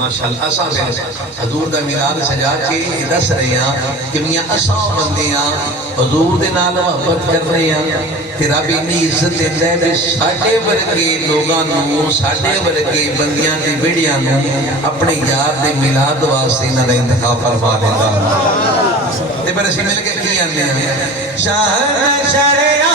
माशाअल्लाह असा हजूर दा मिलाद सजा के दस रहे हैं कि मियां असा बंदे हैं हजूर दे नाल मोहब्बत कर रहे हैं ते रब इन्नी इज्जत देंदा है कि साडे वर्गे लोगां नूं साडे वर्गे बंदियां दी बेड़ियां नूं अपने यार दे मिलाद वास्ते इन्हां दा इंतखाब फरमा देंदा ते फिर असीं मिल के की आंदे हैं शान शरिया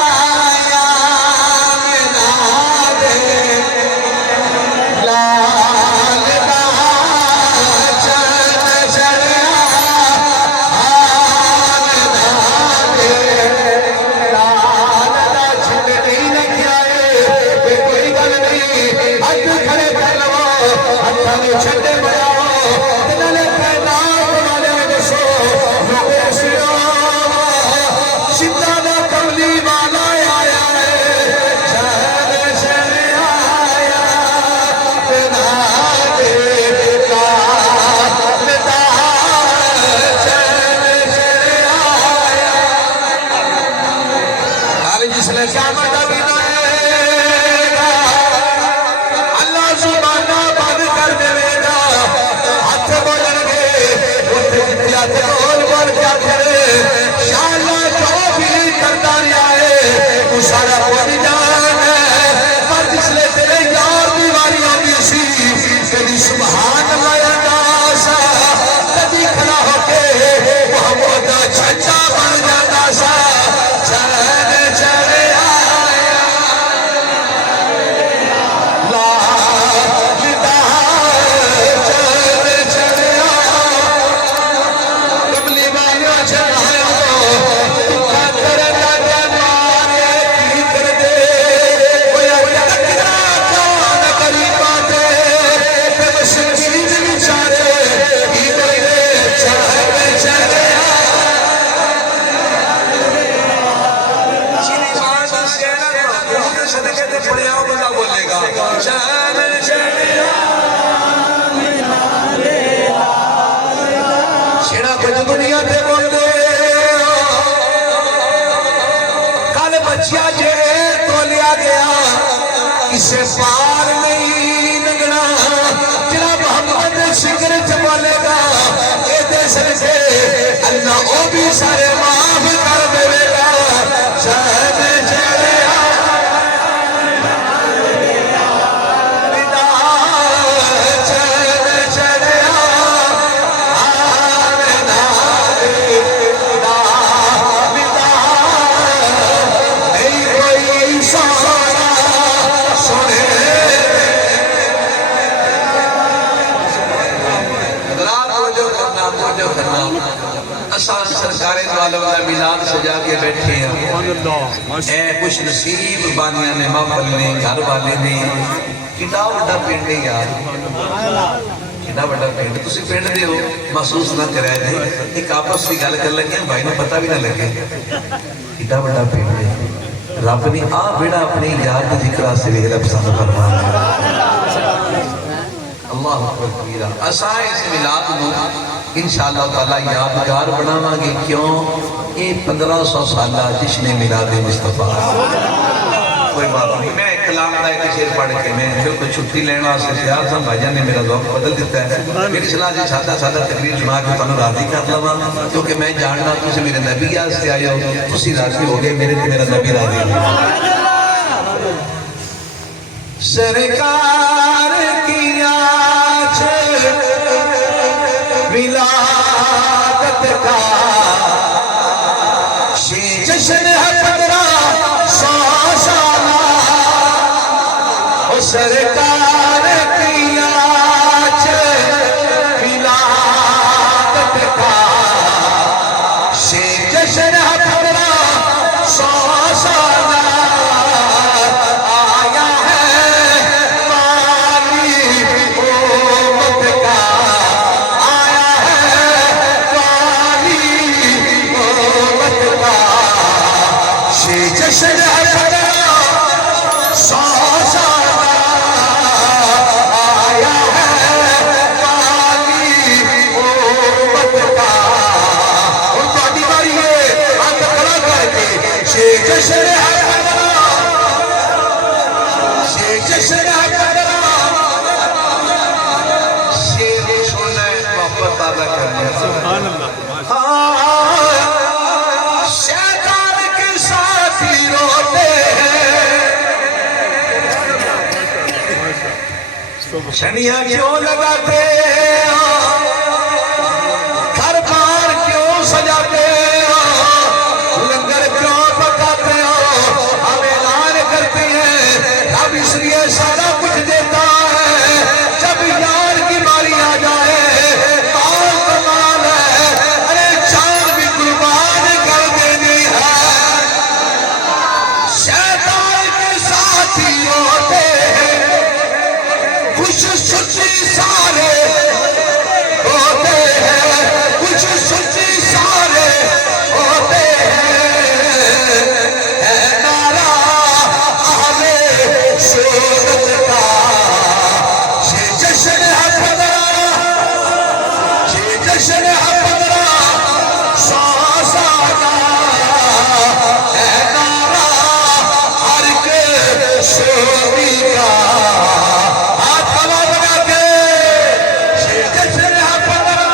इसे पार नहीं लगना जरा मोहम्मद सिगरेट बोलेगा ये देश से अल्लाह वो भी सारे माफ कर देगा चल चले सरकारें मिलाद सजा के बैठे हैं कुछ नसीब बानिया ने महफल ने घर वाले ने कितना बड़ा पिंड है यार कितना बड़ा पिंड तुम पिंड दे हो महसूस ना करा एक आपस की गल कर लगे भाई ने पता भी ना लगे कितना बड़ा पिंड है रब ने आ बेड़ा अपने यार के जिक्र से वेला पसंद फरमा अल्लाह अकबर असा इस मिलाद नूं इंशाअल्लाह ताला यादगार बनावांगे क्यों ये 1500 साल जिसने मिलाद मुस्तफा कोई बात नहीं मैं एक कलाम का एक शेर पढ़ के मैं बिल्कुल छुट्टी लेने वास्ते तैयार था भाईजान ने मेरा वक्त बदल दिता है मेरी सलाह जी सादा सादा तकरीर सुना के तुहानू राजी कर लवां क्योंकि मैं जानना तुसीं मेरे नबी वास्ते आए हो तुसीं राजी हो गए मेरे ते मेरा नबी राजी हो सरकार की आज विलादत का जश्न है 1500 साला सरकार की आज विलादत का जश्न है 1500 साला इस्तेमाल करनी। शैतान के साथी रोते हैं, शनिया क्यों लगाते, घर बार क्यों सजाते, लंगर क्यों पकाते हो, हम ऐलान करते हैं अब इसलिए सारा कुछ देता है, जब यार की बारी आ जाए माल कमाल है, अरे जान भी कुर्बान कर देनी है। शैतान के साथी होते हैं, कुछ सुची सारे होते हैं, कुछ सुची सारे होते हैं, है नारा आहले शोहरत का, ये जश्न है पंद्रह, ये जश्न है 1500 साल का, है नारा हर के शोहरी का। हाथ हवा लगा के ये जश्न है 15।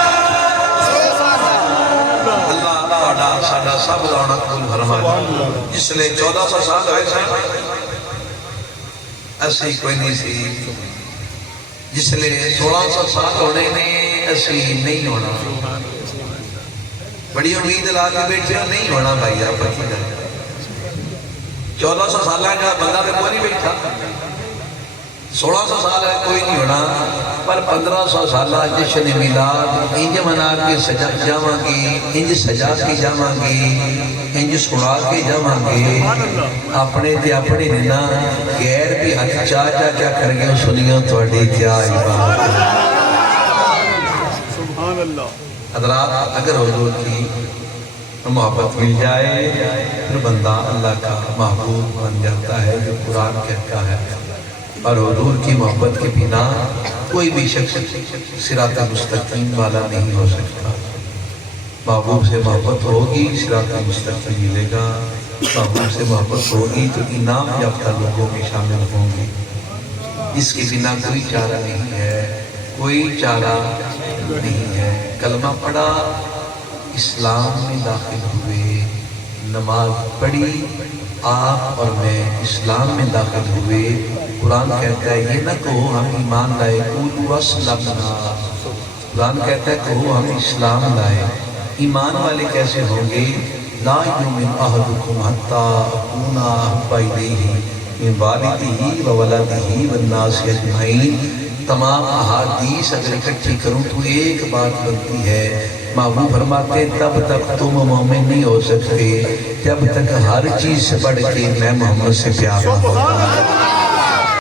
अल्लाह ताड़ा साडा सब दा कबूल फरमाए। जिसले 1400 साल होए सन असी कोई नहीं सी, जिसले 1600 साल होने ने असी नहीं होना। बड़ी उम्मीद ला के बैठे हो, नहीं होना भाई आप की गल। 1400 साल का बंदा तो कोई नहीं बैठा, 1600 साल है कोई नहीं होना, पर 1500 साल जश्न मिलाद इंज मना के सजा जावांगे, इंज सजा के जावांगे, इंज सुना के जावांगे। अपने ते अपने ना गैर भी हथ चा चा क्या कर गए सुनियो थोड़ी क्या इबादत। सुभान अल्लाह। हज़रात अगर हुजूर की मोहब्बत मिल जाए फिर बंदा अल्लाह का महबूब बन जाता है, जो कुरान कहता है। और हुजूर की मोहब्बत के बिना कोई भी शख्स सिरात मुस्तकीम वाला नहीं हो सकता। महबूब से मोहब्बत होगी सिरात मुस्तकीम मिलेगा, महबूब से मोहब्बत होगी तो इनाम याफ्ता लोगों में शामिल होंगे। इसके बिना कोई चारा नहीं है, कोई चारा नहीं है। कलमा पढ़ा, इस्लाम में दाखिल हुए, नमाज पढ़ी, आप और मैं इस्लाम में दाखिल हुए। कुरान कहता है ये ना कहो हम ईमान लाए, कुरान कहता है कहो हम इस्लाम लाए। ईमान वाले कैसे होंगे? ला युमिन अहदुकुम हत्ता अकूना अहब्बा इलैहि मिन वालिदिही व वलदिही वन्नासि अजमईन। तमाम अहादीस अगर इकट्ठी करूं तो एक बात बनती है। महबूब फरमाते तब तक तुम मोमिन नहीं हो सकते जब तक हर चीज से बढ़ के मैं मोहम्मद से प्यार न हो।